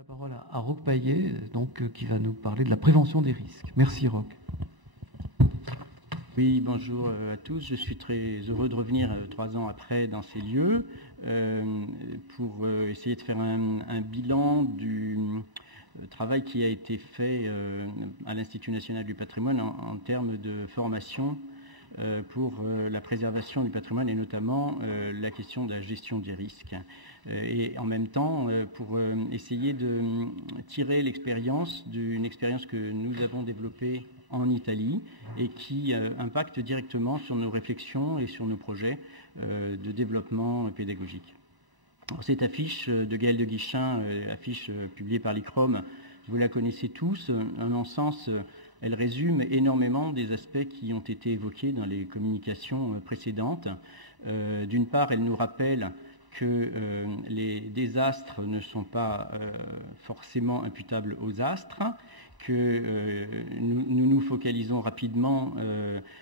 La parole à Roch Paillet, qui va nous parler de la prévention des risques. Merci Roch. Oui, bonjour à tous. Je suis très heureux de revenir 3 ans après dans ces lieux pour essayer de faire un bilan du travail qui a été fait à l'Institut national du patrimoine en termes de formation pour la préservation du patrimoine et notamment la question de la gestion des risques. Et en même temps, pour essayer de tirer l'expérience d'une expérience que nous avons développée en Italie et qui impacte directement sur nos réflexions et sur nos projets de développement pédagogique. Alors, cette affiche de Gaël de Guichin, affiche publiée par l'ICROM, vous la connaissez tous. En un sens, elle résume énormément des aspects qui ont été évoqués dans les communications précédentes. D'une part, elle nous rappelle que les désastres ne sont pas forcément imputables aux astres, que nous nous focalisons rapidement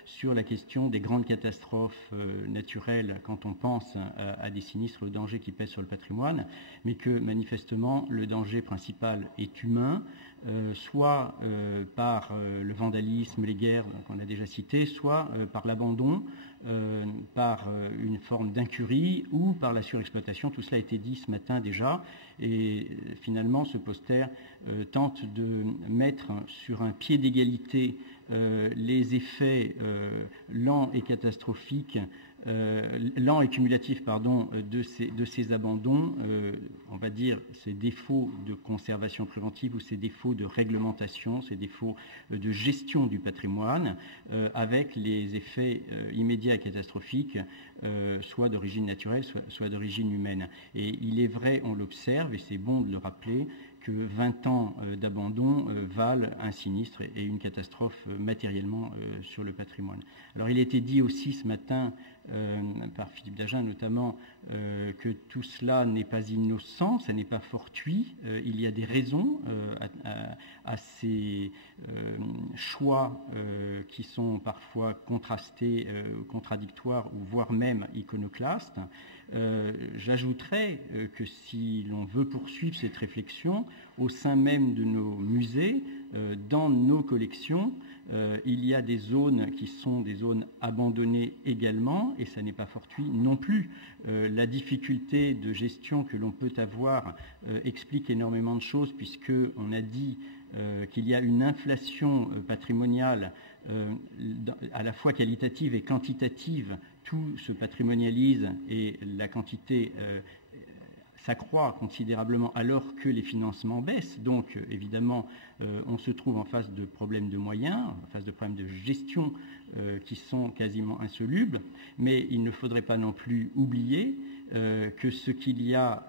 sur la question des grandes catastrophes naturelles quand on pense à des sinistres, aux dangers qui pèsent sur le patrimoine, mais que manifestement le danger principal est humain, soit par le vandalisme, les guerres qu'on a déjà citées, soit par l'abandon, par une forme d'incurie ou par la surexploitation. Tout cela a été dit ce matin déjà, et finalement ce poster tente de mettre sur un pied d'égalité les effets lents et catastrophiques, lents et cumulatifs de ces abandons, on va dire ces défauts de conservation préventive ou ces défauts de réglementation, ces défauts de gestion du patrimoine, avec les effets immédiats et catastrophiques, soit d'origine naturelle, soit d'origine humaine. Et il est vrai, on l'observe, et c'est bon de le rappeler, que 20 ans d'abandon valent un sinistre et une catastrophe matériellement sur le patrimoine. Alors il a été dit aussi ce matin par Philippe Dagen notamment que tout cela n'est pas innocent, ça n'est pas fortuit, il y a des raisons à ces choix qui sont parfois contrastés, contradictoires ou voire même iconoclastes. J'ajouterais que si l'on veut poursuivre cette réflexion au sein même de nos musées, dans nos collections, il y a des zones qui sont des zones abandonnées également, et ça n'est pas fortuit non plus. La difficulté de gestion que l'on peut avoir explique énormément de choses, puisqu'on a dit qu'il y a une inflation patrimoniale à la fois qualitative et quantitative. Tout se patrimonialise et la quantité s'accroît considérablement alors que les financements baissent. Donc évidemment, on se trouve en face de problèmes de moyens, en face de problèmes de gestion qui sont quasiment insolubles. Mais il ne faudrait pas non plus oublier que ce qu'il y a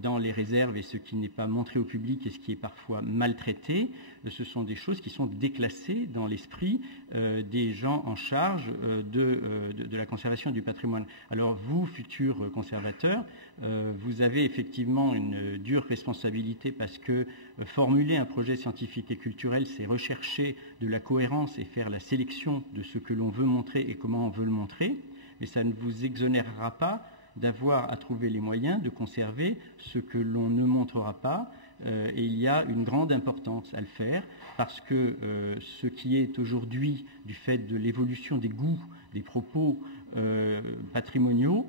dans les réserves et ce qui n'est pas montré au public et ce qui est parfois maltraité, ce sont des choses qui sont déclassées dans l'esprit des gens en charge de la conservation du patrimoine. Alors vous, futurs conservateurs, vous avez effectivement une dure responsabilité, parce que formuler un projet scientifique et culturel, c'est rechercher de la cohérence et faire la sélection de ce que l'on veut montrer et comment on veut le montrer, mais ça ne vous exonérera pas d'avoir à trouver les moyens de conserver ce que l'on ne montrera pas, et il y a une grande importance à le faire, parce que ce qui est aujourd'hui, du fait de l'évolution des goûts, des propos patrimoniaux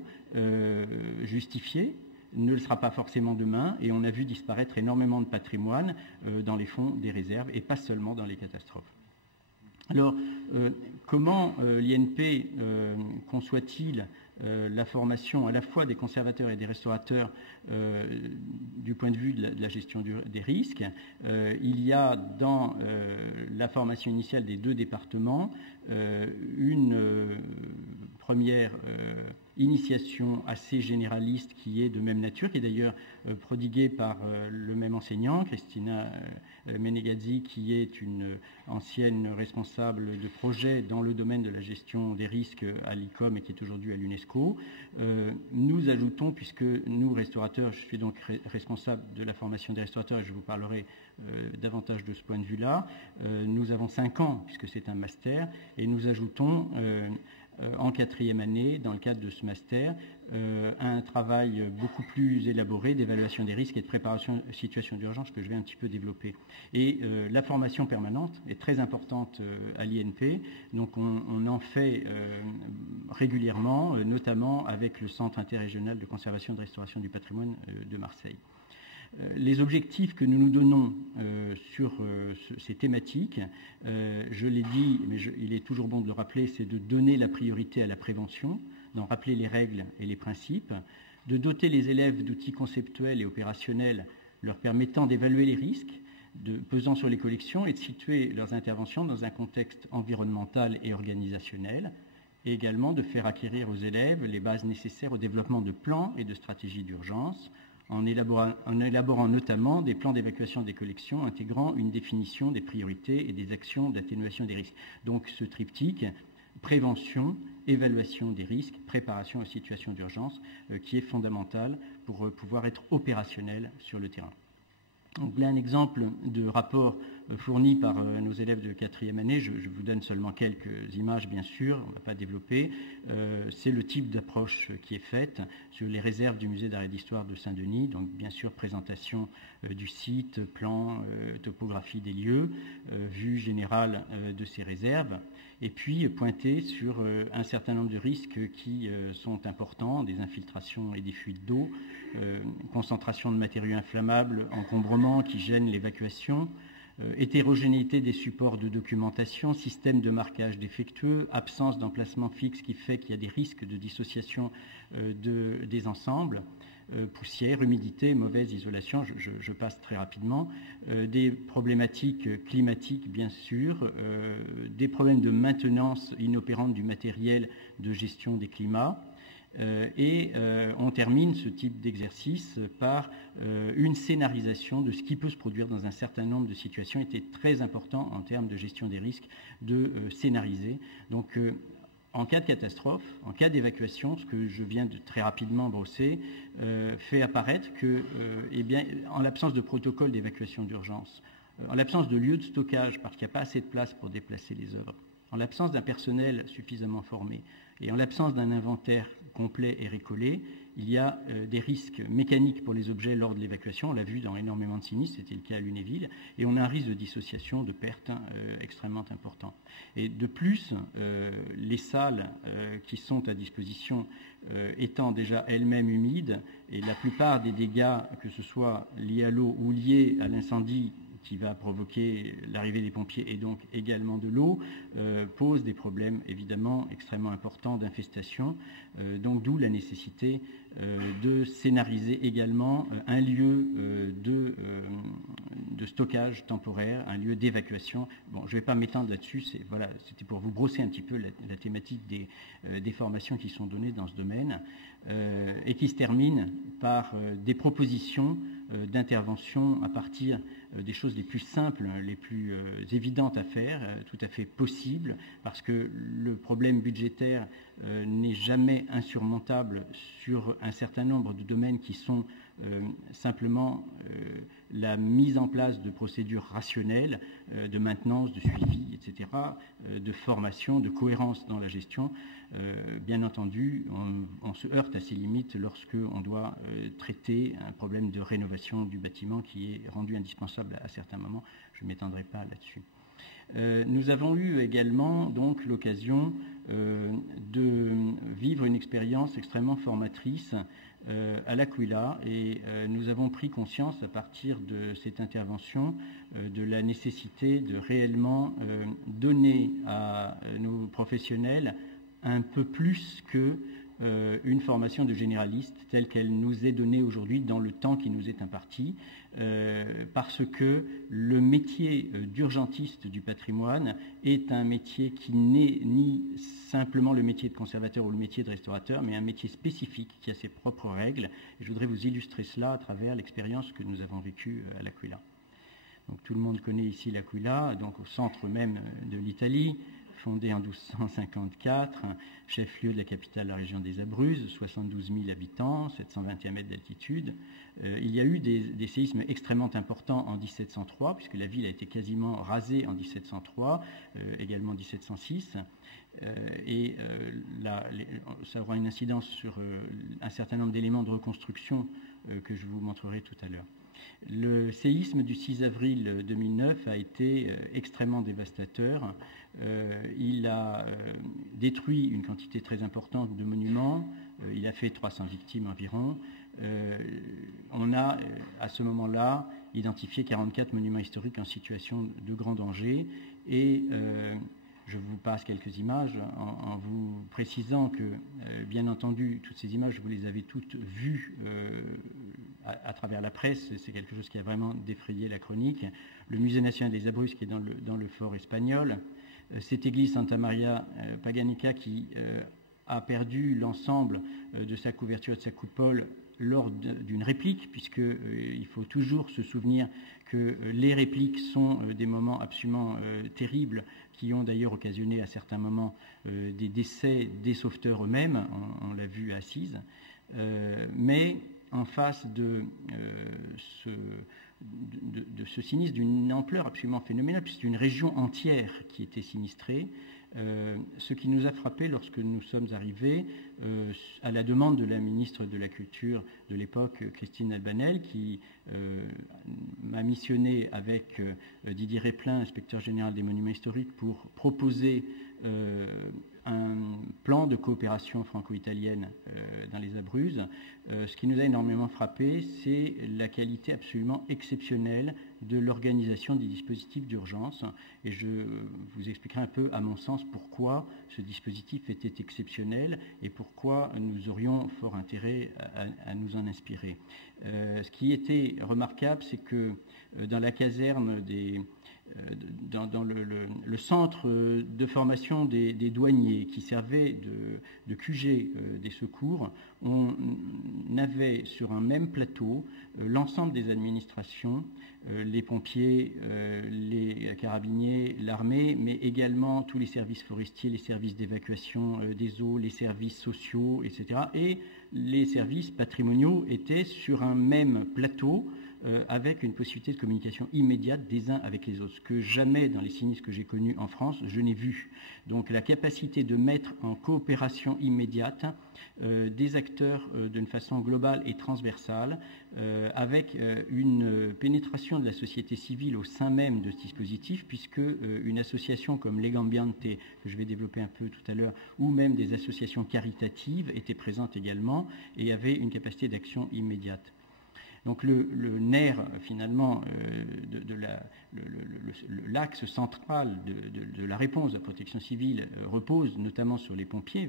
justifiés, ne le sera pas forcément demain, et on a vu disparaître énormément de patrimoine dans les fonds des réserves, et pas seulement dans les catastrophes. Alors, comment l'INP conçoit-il la formation à la fois des conservateurs et des restaurateurs du point de vue de la gestion des risques? Il y a dans la formation initiale des 2 départements une première initiation assez généraliste qui est de même nature, qui est d'ailleurs prodiguée par le même enseignant, Cristina Menegazzi, qui est une ancienne responsable de projet dans le domaine de la gestion des risques à l'ICOM et qui est aujourd'hui à l'UNESCO. Nous ajoutons, puisque nous, restaurateurs, je suis donc responsable de la formation des restaurateurs et je vous parlerai davantage de ce point de vue-là, nous avons 5 ans, puisque c'est un master, et nous ajoutons en 4e année, dans le cadre de ce master, un travail beaucoup plus élaboré d'évaluation des risques et de préparation aux situations d'urgence que je vais un petit peu développer. Et la formation permanente est très importante à l'INP, donc on en fait régulièrement, notamment avec le Centre interrégional de conservation et de restauration du patrimoine de Marseille. Les objectifs que nous nous donnons sur ces thématiques, je l'ai dit, mais il est toujours bon de le rappeler, c'est de donner la priorité à la prévention, d'en rappeler les règles et les principes, de doter les élèves d'outils conceptuels et opérationnels leur permettant d'évaluer les risques pesant sur les collections et de situer leurs interventions dans un contexte environnemental et organisationnel, et également de faire acquérir aux élèves les bases nécessaires au développement de plans et de stratégies d'urgence, en élaborant notamment des plans d'évacuation des collections intégrant une définition des priorités et des actions d'atténuation des risques. Donc ce triptyque, prévention, évaluation des risques, préparation aux situations d'urgence, qui est fondamental pour pouvoir être opérationnel sur le terrain. Donc là, un exemple de rapport fourni par nos élèves de 4e année, je vous donne seulement quelques images, bien sûr, on ne va pas développer. C'est le type d'approche qui est faite sur les réserves du musée d'art et d'histoire de Saint-Denis. Donc, bien sûr, présentation du site, plan, topographie des lieux, vue générale de ces réserves, et puis pointer sur un certain nombre de risques qui sont importants, des infiltrations et des fuites d'eau, concentration de matériaux inflammables, encombrement qui gênent l'évacuation, hétérogénéité des supports de documentation, système de marquage défectueux, absence d'emplacement fixe qui fait qu'il y a des risques de dissociation des ensembles, poussière, humidité, mauvaise isolation, je passe très rapidement, des problématiques climatiques bien sûr, des problèmes de maintenance inopérante du matériel de gestion des climats, et on termine ce type d'exercice par une scénarisation de ce qui peut se produire dans un certain nombre de situations. Il était très important en termes de gestion des risques de scénariser. Donc en cas de catastrophe, en cas d'évacuation, ce que je viens de très rapidement brosser, fait apparaître que, eh bien, en l'absence de protocole d'évacuation d'urgence, en l'absence de lieu de stockage parce qu'il n'y a pas assez de place pour déplacer les œuvres, en l'absence d'un personnel suffisamment formé et en l'absence d'un inventaire complet et récollé, il y a des risques mécaniques pour les objets lors de l'évacuation. On l'a vu dans énormément de sinistres, c'était le cas à Lunéville, et on a un risque de dissociation, de perte extrêmement important. Et de plus, les salles qui sont à disposition étant déjà elles-mêmes humides, et la plupart des dégâts, que ce soit liés à l'eau ou liés à l'incendie qui va provoquer l'arrivée des pompiers et donc également de l'eau, pose des problèmes évidemment extrêmement importants d'infestation. Donc d'où la nécessité de scénariser également un lieu de stockage temporaire, un lieu d'évacuation. Bon, je ne vais pas m'étendre là-dessus, voilà, c'était pour vous brosser un petit peu la thématique des formations qui sont données dans ce domaine, et qui se termine par des propositions d'intervention à partir des choses les plus simples, les plus évidentes à faire, tout à fait possibles, parce que le problème budgétaire n'est jamais insurmontable sur un certain nombre de domaines qui sont simplement la mise en place de procédures rationnelles, de maintenance, de suivi, etc., de formation, de cohérence dans la gestion. Bien entendu, on se heurte à ces limites lorsque on doit traiter un problème de rénovation du bâtiment qui est rendu indispensable à certains moments. Je ne m'étendrai pas là-dessus. Nous avons eu également donc l'occasion de vivre une expérience extrêmement formatrice à l'Aquila, et nous avons pris conscience à partir de cette intervention de la nécessité de réellement donner à nos professionnels un peu plus que une formation de généraliste telle qu'elle nous est donnée aujourd'hui dans le temps qui nous est imparti, parce que le métier d'urgentiste du patrimoine est un métier qui n'est ni simplement le métier de conservateur ou le métier de restaurateur, mais un métier spécifique qui a ses propres règles. Et je voudrais vous illustrer cela à travers l'expérience que nous avons vécue à l'Aquila. Donc tout le monde connaît ici l'Aquila, donc au centre même de l'Italie, fondé en 1254, chef-lieu de la capitale de la région des Abruzzes, 72 000 habitants, 721 mètres d'altitude. Il y a eu des séismes extrêmement importants en 1703, puisque la ville a été quasiment rasée en 1703, également en 1706. ça aura une incidence sur un certain nombre d'éléments de reconstruction que je vous montrerai tout à l'heure. Le séisme du 6 avril 2009 a été extrêmement dévastateur. Il a détruit une quantité très importante de monuments. Il a fait 300 victimes environ. On a, à ce moment-là, identifié 44 monuments historiques en situation de grand danger. Et je vous passe quelques images en vous précisant que, bien entendu, toutes ces images, vous les avez toutes vues à travers la presse. C'est quelque chose qui a vraiment défrayé la chronique. Le Musée national des Abruzzes, qui est dans le fort espagnol. Cette église Santa Maria Paganica qui a perdu l'ensemble de sa couverture et de sa coupole lors d'une réplique, puisqu'il faut toujours se souvenir que les répliques sont des moments absolument terribles qui ont d'ailleurs occasionné à certains moments des décès des sauveteurs eux-mêmes, on l'a vu à Assise, mais en face de ce sinistre d'une ampleur absolument phénoménale, puisque c'est une région entière qui était sinistrée. Ce qui nous a frappé lorsque nous sommes arrivés, à la demande de la ministre de la Culture de l'époque, Christine Albanel, qui m'a missionné avec Didier Replin, inspecteur général des monuments historiques, pour proposer un plan de coopération franco-italienne dans les Abruzzes. Ce qui nous a énormément frappé, c'est la qualité absolument exceptionnelle de l'organisation des dispositifs d'urgence. Et je vous expliquerai un peu, à mon sens, pourquoi ce dispositif était exceptionnel et pourquoi nous aurions fort intérêt à nous en inspirer. Ce qui était remarquable, c'est que dans la caserne dans le centre de formation des douaniers qui servait de QG des secours, on avait sur un même plateau l'ensemble des administrations, les pompiers, les carabiniers, l'armée, mais également tous les services forestiers, les services d'évacuation des eaux, les services sociaux, etc. Et les services patrimoniaux étaient sur un même plateau avec une possibilité de communication immédiate des uns avec les autres, ce que jamais dans les sinistres que j'ai connus en France, je n'ai vu. Donc la capacité de mettre en coopération immédiate des acteurs d'une façon globale et transversale, avec une pénétration de la société civile au sein même de ce dispositif, puisque une association comme Legambiente, que je vais développer un peu tout à l'heure, ou même des associations caritatives étaient présentes également et avaient une capacité d'action immédiate. Donc le nerf, finalement, l'axe central de la réponse de la protection civile repose notamment sur les pompiers,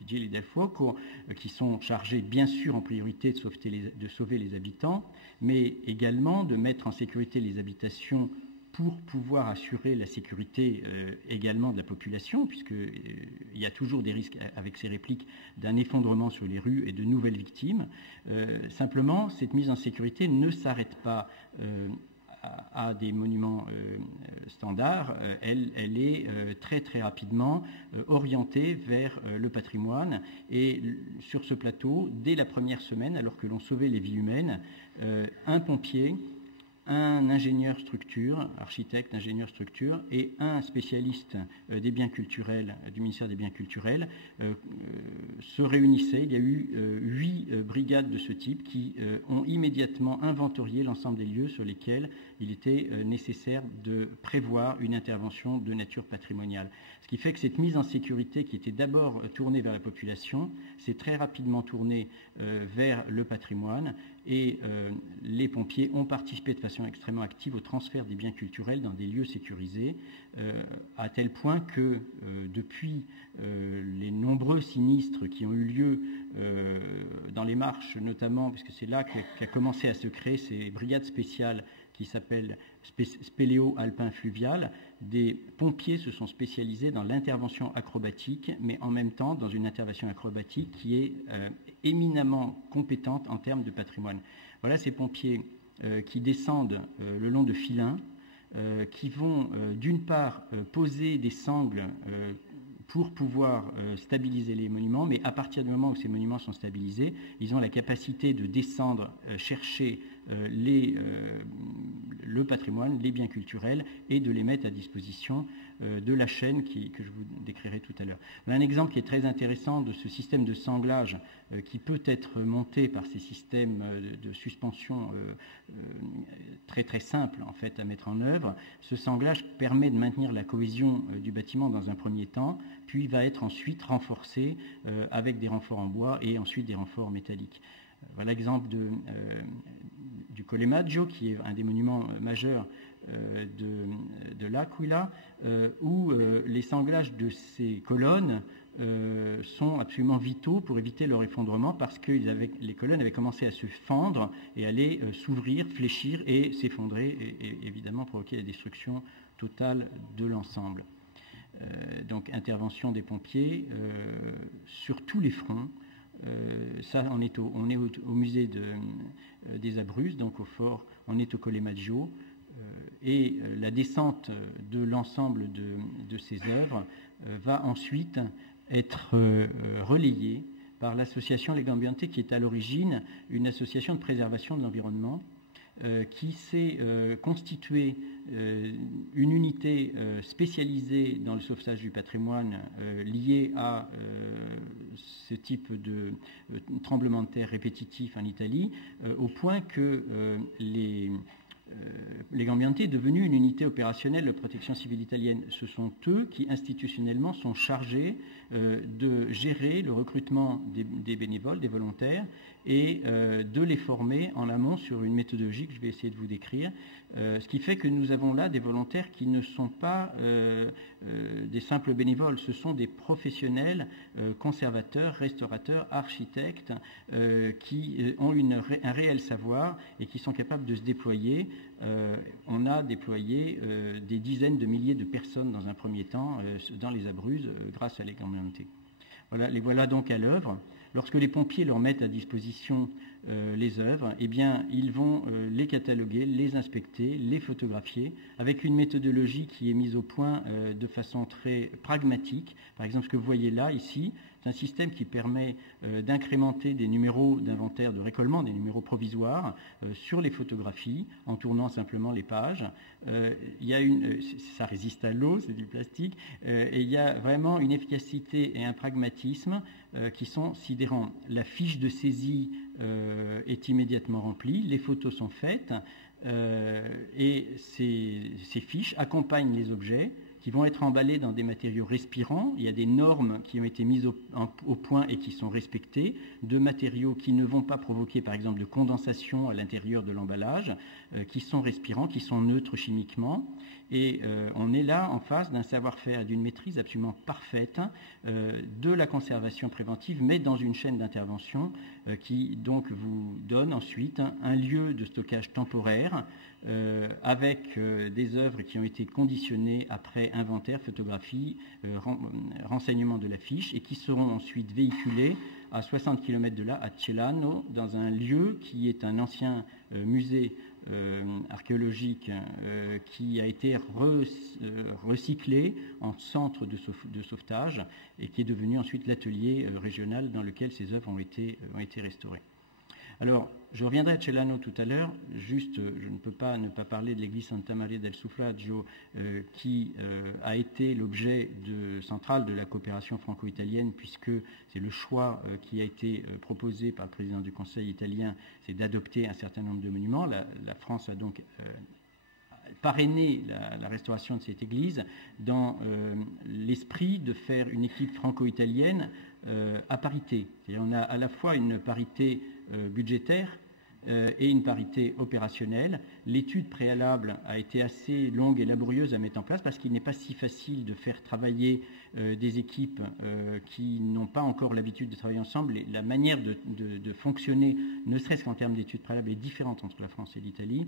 Vigili del Fuoco, qui sont chargés, bien sûr, en priorité de sauver les habitants, mais également de mettre en sécurité les habitations pour pouvoir assurer la sécurité également de la population, puisqu'il y a toujours des risques avec ces répliques d'un effondrement sur les rues et de nouvelles victimes. Simplement, cette mise en sécurité ne s'arrête pas à des monuments standards, elle est très très rapidement orientée vers le patrimoine. Et sur ce plateau, dès la première semaine, alors que l'on sauvait les vies humaines, un pompier, un ingénieur structure, architecte, ingénieur structure, et un spécialiste des biens culturels, du ministère des biens culturels, se réunissaient. Il y a eu 8 brigades de ce type qui ont immédiatement inventorié l'ensemble des lieux sur lesquels il était nécessaire de prévoir une intervention de nature patrimoniale. Ce qui fait que cette mise en sécurité, qui était d'abord tournée vers la population, s'est très rapidement tournée vers le patrimoine, et les pompiers ont participé de façon extrêmement active au transfert des biens culturels dans des lieux sécurisés, à tel point que depuis les nombreux sinistres qui ont eu lieu dans les marches notamment, puisque c'est là qu'a commencé à se créer ces brigades spéciales qui s'appellent Spéléo Alpin Fluvial, des pompiers se sont spécialisés dans l'intervention acrobatique, mais en même temps dans une intervention acrobatique qui est éminemment compétente en termes de patrimoine. Voilà ces pompiers qui descendent le long de filins, qui vont d'une part poser des sangles pour pouvoir stabiliser les monuments, mais à partir du moment où ces monuments sont stabilisés, ils ont la capacité de descendre, chercher le patrimoine, les biens culturels, et de les mettre à disposition de la chaîne que je vous décrirai tout à l'heure. On a un exemple qui est très intéressant de ce système de sanglage qui peut être monté par ces systèmes de suspension très très simples en fait à mettre en œuvre. Ce sanglage permet de maintenir la cohésion du bâtiment dans un premier temps, puis va être ensuite renforcé avec des renforts en bois et ensuite des renforts métalliques. Voilà l'exemple du Colle Maggio, qui est un des monuments majeurs de l'Aquila, où les sanglages de ces colonnes sont absolument vitaux pour éviter leur effondrement, parce que les colonnes avaient commencé à se fendre et allaient s'ouvrir, fléchir et s'effondrer, et évidemment provoquer la destruction totale de l'ensemble. Donc intervention des pompiers sur tous les fronts. Ça, on est au musée des Abruzzes, donc au fort, on est au Colle Maggio, et la descente de l'ensemble de ces œuvres va ensuite être relayée par l'association Legambiente, qui est à l'origine une association de préservation de l'environnement, qui s'est constituée une unité spécialisée dans le sauvetage du patrimoine liée à ce type de tremblement de terre répétitif en Italie, au point que Legambiente est devenu une unité opérationnelle de protection civile italienne. Ce sont eux qui institutionnellement sont chargés de gérer le recrutement des bénévoles, des volontaires, et de les former en amont sur une méthodologie que je vais essayer de vous décrire. Ce qui fait que nous avons là des volontaires qui ne sont pas des simples bénévoles, ce sont des professionnels conservateurs, restaurateurs, architectes qui ont un réel savoir et qui sont capables de se déployer. On a déployé des dizaines de milliers de personnes dans un premier temps dans les Abruzzes grâce à Legambiente. Voilà, les voilà donc à l'œuvre. Lorsque les pompiers leur mettent à disposition les œuvres, eh bien, ils vont les cataloguer, les inspecter, les photographier, avec une méthodologie qui est mise au point de façon très pragmatique. Par exemple, ce que vous voyez là, ici, c'est un système qui permet d'incrémenter des numéros d'inventaire de récolement, des numéros provisoires, sur les photographies, en tournant simplement les pages. Ça résiste à l'eau, c'est du plastique, et il y a vraiment une efficacité et un pragmatisme qui sont sidérants. La fiche de saisie est immédiatement remplie, les photos sont faites, et ces fiches accompagnent les objets qui vont être emballés dans des matériaux respirants. Il y a des normes qui ont été mises au point et qui sont respectées, de matériaux qui ne vont pas provoquer, par exemple, de condensation à l'intérieur de l'emballage, qui sont respirants, qui sont neutres chimiquement. Et on est là en face d'un savoir-faire et d'une maîtrise absolument parfaite de la conservation préventive, mais dans une chaîne d'intervention qui donc vous donne ensuite un lieu de stockage temporaire avec des œuvres qui ont été conditionnées après inventaire, photographie, renseignement de la fiche, et qui seront ensuite véhiculées à 60 km de là, à Celano, dans un lieu qui est un ancien musée archéologique qui a été recyclé en centre de sauvetage et qui est devenu ensuite l'atelier régional dans lequel ces œuvres ont été restaurées. Alors, je reviendrai à Celano tout à l'heure, juste, je ne peux pas ne pas parler de l'église Santa Maria del Suffragio qui a été l'objet central de la coopération franco-italienne, puisque c'est le choix qui a été proposé par le président du Conseil italien, c'est d'adopter un certain nombre de monuments. La France a donc parrainé la restauration de cette église dans l'esprit de faire une équipe franco-italienne à parité. C'est-à-dire on a à la fois une parité budgétaire et une parité opérationnelle. L'étude préalable a été assez longue et laborieuse à mettre en place parce qu'il n'est pas si facile de faire travailler des équipes qui n'ont pas encore l'habitude de travailler ensemble. La manière de fonctionner, ne serait-ce qu'en termes d'études préalables, est différente entre la France et l'Italie.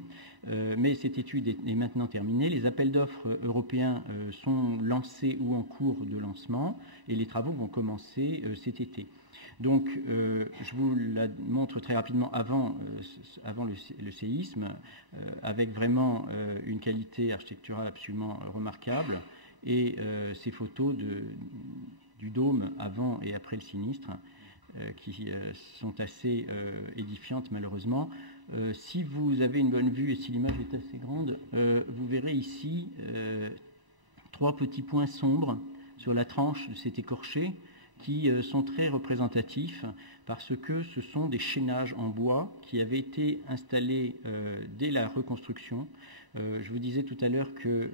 Mais cette étude est maintenant terminée. Les appels d'offres européens sont lancés ou en cours de lancement et les travaux vont commencer cet été. Donc, je vous la montre très rapidement avant le séisme, avec vraiment une qualité architecturale absolument remarquable, et ces photos du dôme avant et après le sinistre. qui sont assez édifiantes malheureusement. Si vous avez une bonne vue et si l'image est assez grande, vous verrez ici 3 petits points sombres sur la tranche de cet écorché qui sont très représentatifs parce que ce sont des chaînages en bois qui avaient été installés dès la reconstruction. Je vous disais tout à l'heure que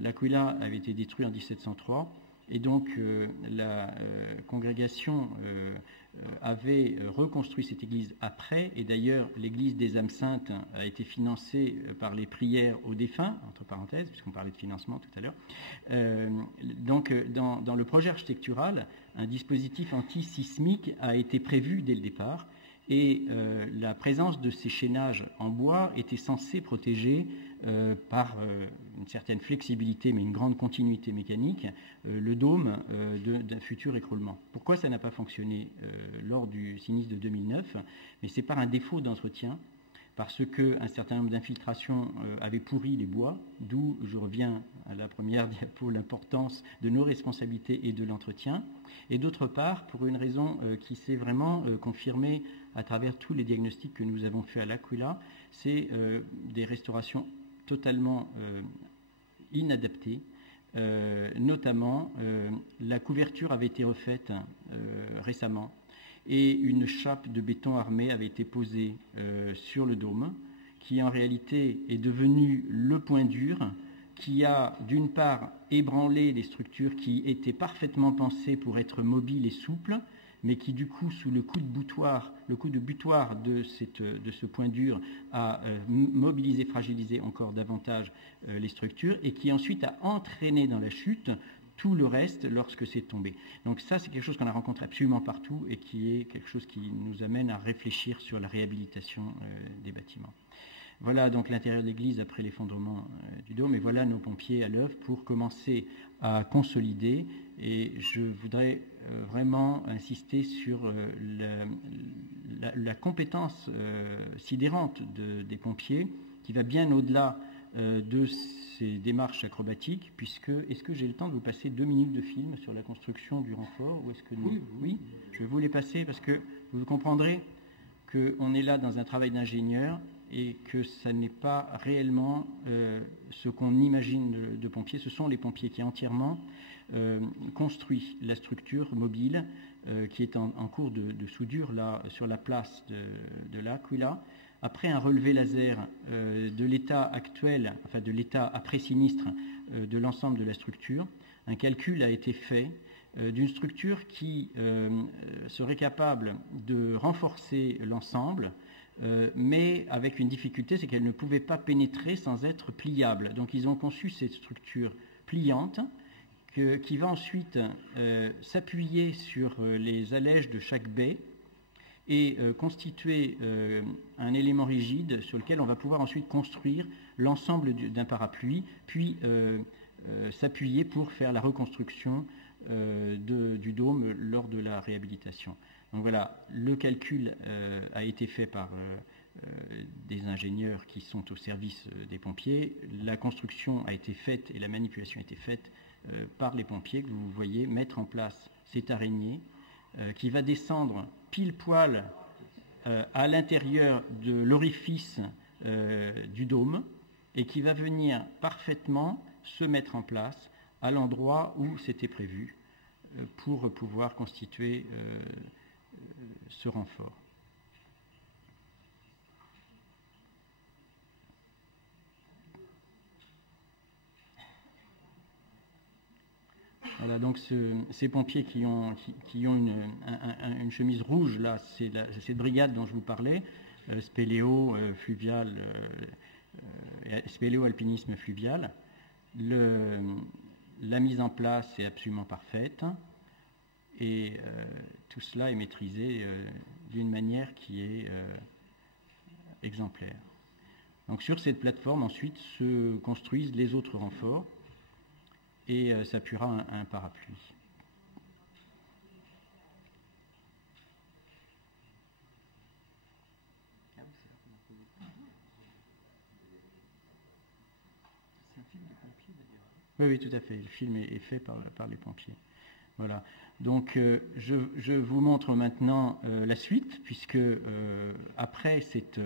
l'Aquila avait été détruit en 1703 et donc la congrégation avait reconstruit cette église après, et d'ailleurs l'église des âmes saintes a été financée par les prières aux défunts, entre parenthèses, puisqu'on parlait de financement tout à l'heure. Donc dans le projet architectural, un dispositif anti-sismique a été prévu dès le départ, et la présence de ces chaînages en bois était censée protéger par une certaine flexibilité mais une grande continuité mécanique le dôme d'un futur écroulement. Pourquoi ça n'a pas fonctionné lors du sinistre de 2009? Mais c'est par un défaut d'entretien, parce qu'un certain nombre d'infiltrations avaient pourri les bois, d'où je reviens à la première diapo, l'importance de nos responsabilités et de l'entretien, et d'autre part pour une raison qui s'est vraiment confirmée à travers tous les diagnostics que nous avons faits à l'Aquila, c'est des restaurations totalement inadaptées. Notamment, la couverture avait été refaite récemment et une chape de béton armé avait été posée sur le dôme, qui en réalité est devenu le point dur, qui a d'une part ébranlé des structures qui étaient parfaitement pensées pour être mobiles et souples, mais qui du coup, sous le coup de butoir de ce point dur, a mobilisé, fragilisé encore davantage les structures, et qui ensuite a entraîné dans la chute tout le reste lorsque c'est tombé. Donc ça, c'est quelque chose qu'on a rencontré absolument partout et qui est quelque chose qui nous amène à réfléchir sur la réhabilitation des bâtiments. Voilà donc l'intérieur de l'église après l'effondrement du dôme, et voilà nos pompiers à l'œuvre pour commencer à consolider. Et je voudrais vraiment insister sur la compétence sidérante des pompiers, qui va bien au-delà de ces démarches acrobatiques, puisque, est-ce que j'ai le temps de vous passer 2 minutes de film sur la construction du renfort, ou est-ce que nous... Oui, je vais vous les passer, parce que vous comprendrez qu'on est là dans un travail d'ingénieur, et que ça n'est pas réellement ce qu'on imagine de pompiers. Ce sont les pompiers qui ont entièrement construit la structure mobile qui est en cours de soudure là, sur la place de l'Aquila. Après un relevé laser de l'état actuel, enfin de l'état après-sinistre de l'ensemble de la structure, un calcul a été fait d'une structure qui serait capable de renforcer l'ensemble, mais avec une difficulté, c'est qu'elle ne pouvait pas pénétrer sans être pliable. Donc ils ont conçu cette structure pliante qui va ensuite s'appuyer sur les allèges de chaque baie et constituer un élément rigide sur lequel on va pouvoir ensuite construire l'ensemble d'un parapluie, puis s'appuyer pour faire la reconstruction du dôme lors de la réhabilitation. Donc voilà, le calcul a été fait par des ingénieurs qui sont au service des pompiers. La construction a été faite et la manipulation a été faite par les pompiers, que vous voyez mettre en place cette araignée qui va descendre pile poil à l'intérieur de l'orifice du dôme et qui va venir parfaitement se mettre en place à l'endroit où c'était prévu pour pouvoir constituer ce renfort. Voilà, donc ces pompiers qui ont une chemise rouge, là, c'est cette brigade dont je vous parlais, spéléo fluvial, spéléo alpinisme fluvial. La mise en place est absolument parfaite et tout cela est maîtrisé d'une manière qui est exemplaire. Donc sur cette plateforme, ensuite, se construisent les autres renforts et s'appuiera un parapluie. C'est un film des pompiers d'ailleurs. Oui, tout à fait. Le film est fait par les pompiers. Voilà. Donc je vous montre maintenant la suite, puisque après cette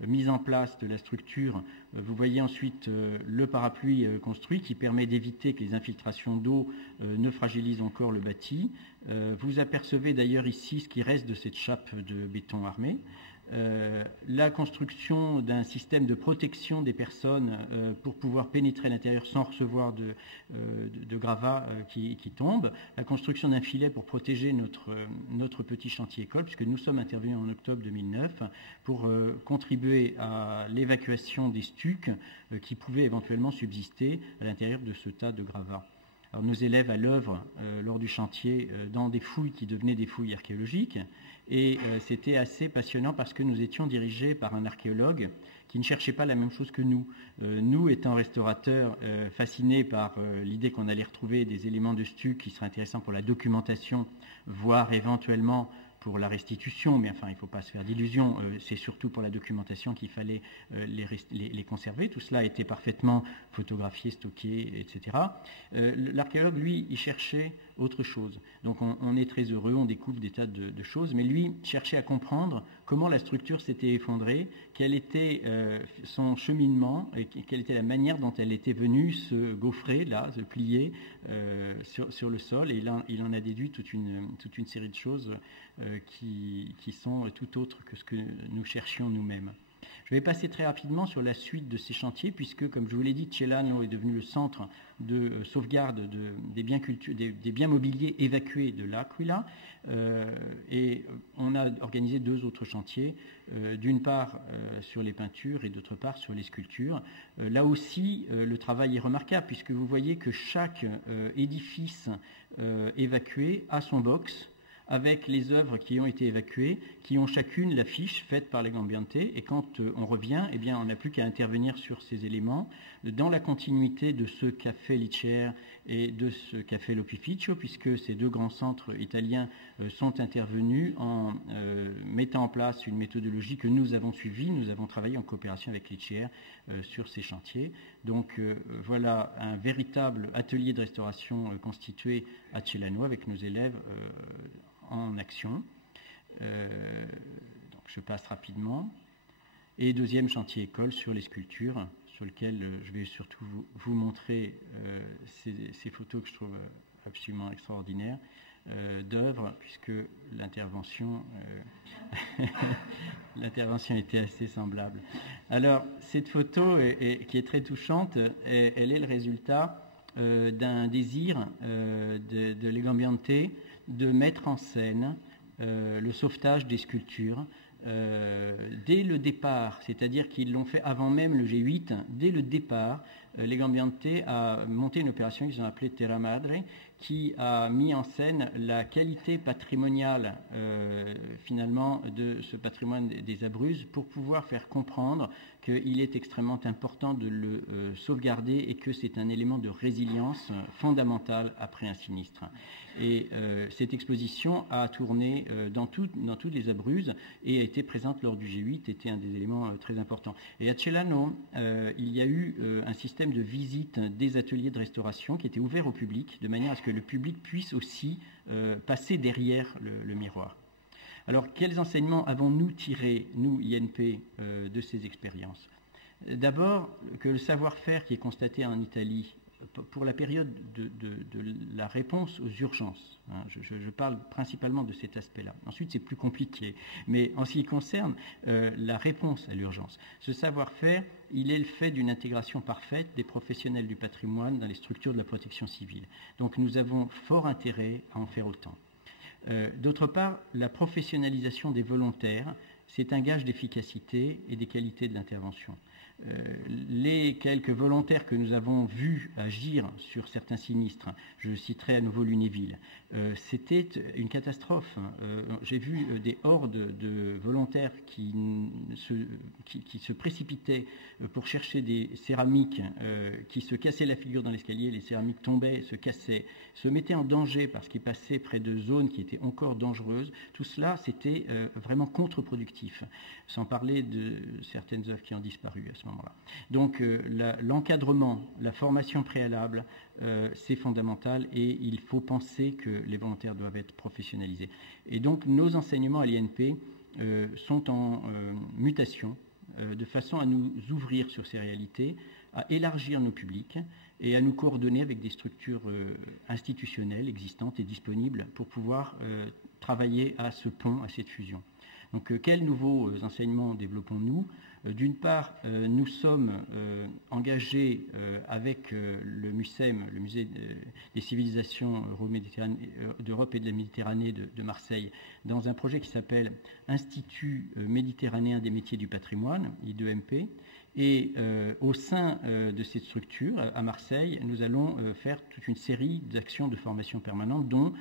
mise en place de la structure, vous voyez ensuite le parapluie construit qui permet d'éviter que les infiltrations d'eau ne fragilisent encore le bâti. Vous apercevez d'ailleurs ici ce qui reste de cette chape de béton armé. La construction d'un système de protection des personnes pour pouvoir pénétrer à l'intérieur sans recevoir de gravats qui tombent, la construction d'un filet pour protéger notre petit chantier école, puisque nous sommes intervenus en octobre 2009 pour contribuer à l'évacuation des stucs qui pouvaient éventuellement subsister à l'intérieur de ce tas de gravats. Alors, nos élèves à l'œuvre lors du chantier dans des fouilles qui devenaient des fouilles archéologiques, et c'était assez passionnant parce que nous étions dirigés par un archéologue qui ne cherchait pas la même chose que nous. Nous, étant restaurateurs, fascinés par l'idée qu'on allait retrouver des éléments de stuc qui seraient intéressants pour la documentation, voire éventuellement pour la restitution, mais enfin, il ne faut pas se faire d'illusions, c'est surtout pour la documentation qu'il fallait les conserver. Tout cela a été parfaitement photographié, stocké, etc. L'archéologue, lui, il cherchait autre chose. Donc on est très heureux, on découvre des tas de choses, mais lui cherchait à comprendre comment la structure s'était effondrée, quel était son cheminement, et quelle était la manière dont elle était venue se gaufrer, là, se plier sur le sol, et là, il en a déduit toute une série de choses qui sont tout autres que ce que nous cherchions nous-mêmes. Je vais passer très rapidement sur la suite de ces chantiers, puisque, comme je vous l'ai dit, Celano est devenu le centre de sauvegarde des biens mobiliers évacués de l'Aquila, et on a organisé 2 autres chantiers, d'une part sur les peintures et d'autre part sur les sculptures. Là aussi, le travail est remarquable, puisque vous voyez que chaque édifice évacué a son box, avec les œuvres qui ont été évacuées, qui ont chacune la fiche faite par les Gambiante, et quand on revient, eh bien, on n'a plus qu'à intervenir sur ces éléments, dans la continuité de ce qu'a fait Licer et de ce qu'a fait l'Opificio, puisque ces 2 grands centres italiens sont intervenus en mettant en place une méthodologie que nous avons suivie. Nous avons travaillé en coopération avec Licer sur ces chantiers. Donc voilà un véritable atelier de restauration constitué à Celano avec nos élèves en action. Donc je passe rapidement. Et 2e chantier école sur les sculptures, sur lequel je vais surtout vous montrer ces photos que je trouve absolument extraordinaires d'œuvres, puisque l'intervention était assez semblable. Alors, cette photo, qui est très touchante, elle est le résultat d'un désir de Legambiante de mettre en scène le sauvetage des sculptures dès le départ, c'est-à-dire qu'ils l'ont fait avant même le G8. Dès le départ, Legambiante a monté une opération qu'ils ont appelée Terra Madre, qui a mis en scène la qualité patrimoniale finalement de ce patrimoine des Abruzzes pour pouvoir faire comprendre qu'il est extrêmement important de le sauvegarder et que c'est un élément de résilience fondamental après un sinistre. Et cette exposition a tourné dans toutes les Abruzzes et a été présente lors du G8, était un des éléments très importants. Et à Celano, il y a eu un système de visite des ateliers de restauration qui était ouvert au public, de manière à ce que le public puisse aussi passer derrière le miroir. Alors, quels enseignements avons-nous tirés, nous, INP, de ces expériences? D'abord, que le savoir-faire qui est constaté en Italie pour la période de la réponse aux urgences, hein, je parle principalement de cet aspect-là. Ensuite, c'est plus compliqué. Mais en ce qui concerne la réponse à l'urgence, ce savoir-faire, il est le fait d'une intégration parfaite des professionnels du patrimoine dans les structures de la protection civile. Donc, nous avons fort intérêt à en faire autant. D'autre part, la professionnalisation des volontaires, c'est un gage d'efficacité et des qualités de l'intervention. Les quelques volontaires que nous avons vus agir sur certains sinistres, je citerai à nouveau Lunéville, c'était une catastrophe. J'ai vu des hordes de volontaires qui se précipitaient pour chercher des céramiques, qui se cassaient la figure dans l'escalier, les céramiques tombaient, se cassaient, se mettaient en danger parce qu'ils passaient près de zones qui étaient encore dangereuses. Tout cela, c'était vraiment contre-productif, sans parler de certaines œuvres qui ont disparu à ce moment-là. moment-là. Donc l'encadrement, la formation préalable, c'est fondamental et il faut penser que les volontaires doivent être professionnalisés. Et donc nos enseignements à l'INP sont en mutation de façon à nous ouvrir sur ces réalités, à élargir nos publics et à nous coordonner avec des structures institutionnelles existantes et disponibles pour pouvoir travailler à ce pont, à cette fusion. Donc quels nouveaux enseignements développons-nous ? D'une part, nous sommes engagés avec le MUCEM, le Musée des civilisations d'Europe et de la Méditerranée de Marseille, dans un projet qui s'appelle Institut méditerranéen des métiers du patrimoine, I2MP. Et au sein de cette structure, à Marseille, nous allons faire toute une série d'actions de formation permanente, dont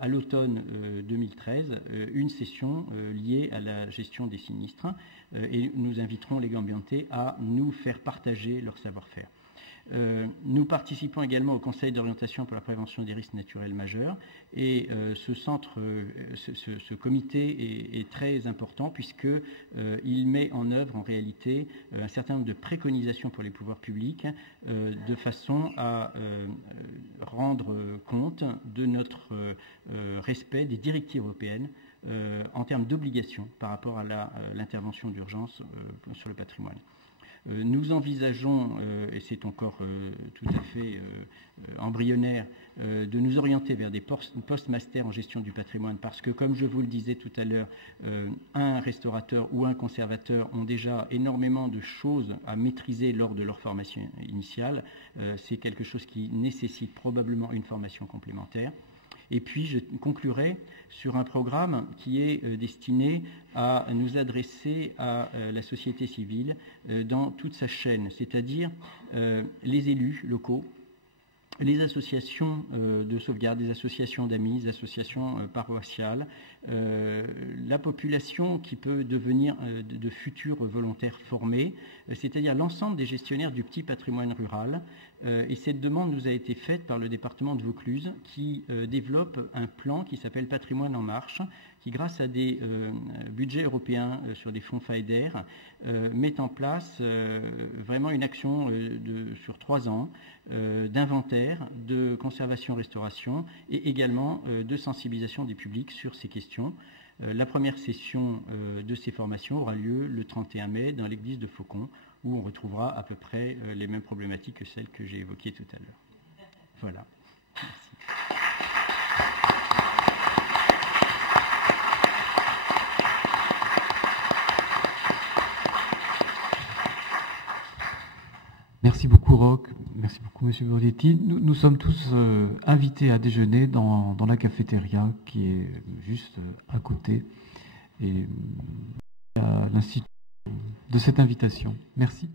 à l'automne 2013, une session liée à la gestion des sinistres. Et nous inviterons les Gambiantais à nous faire partager leur savoir-faire. Nous participons également au Conseil d'orientation pour la prévention des risques naturels majeurs et ce comité est très important puisqu'il met en œuvre en réalité un certain nombre de préconisations pour les pouvoirs publics de façon à rendre compte de notre respect des directives européennes en termes d'obligations par rapport à l'intervention d'urgence sur le patrimoine. Nous envisageons, et c'est encore tout à fait embryonnaire, de nous orienter vers des post-masters en gestion du patrimoine parce que, comme je vous le disais tout à l'heure, un restaurateur ou un conservateur ont déjà énormément de choses à maîtriser lors de leur formation initiale. C'est quelque chose qui nécessite probablement une formation complémentaire. Et puis, je conclurai sur un programme qui est destiné à nous adresser à la société civile dans toute sa chaîne, c'est-à-dire les élus locaux, les associations de sauvegarde, les associations d'amis, les associations paroissiales, la population qui peut devenir de futurs volontaires formés, c'est-à-dire l'ensemble des gestionnaires du petit patrimoine rural. Et cette demande nous a été faite par le département de Vaucluse qui développe un plan qui s'appelle Patrimoine en marche, qui grâce à des budgets européens sur des fonds FAEDER met en place vraiment une action sur 3 ans d'inventaire, de conservation-restauration et également de sensibilisation des publics sur ces questions. La première session de ces formations aura lieu le 31 mai dans l'église de Faucon, où on retrouvera à peu près les mêmes problématiques que celles que j'ai évoquées tout à l'heure. Voilà. Merci. Merci beaucoup, Roch. Merci beaucoup, Monsieur Bordetti. Nous sommes tous invités à déjeuner dans la cafétéria qui est juste à côté et à l'institut de cette invitation. Merci.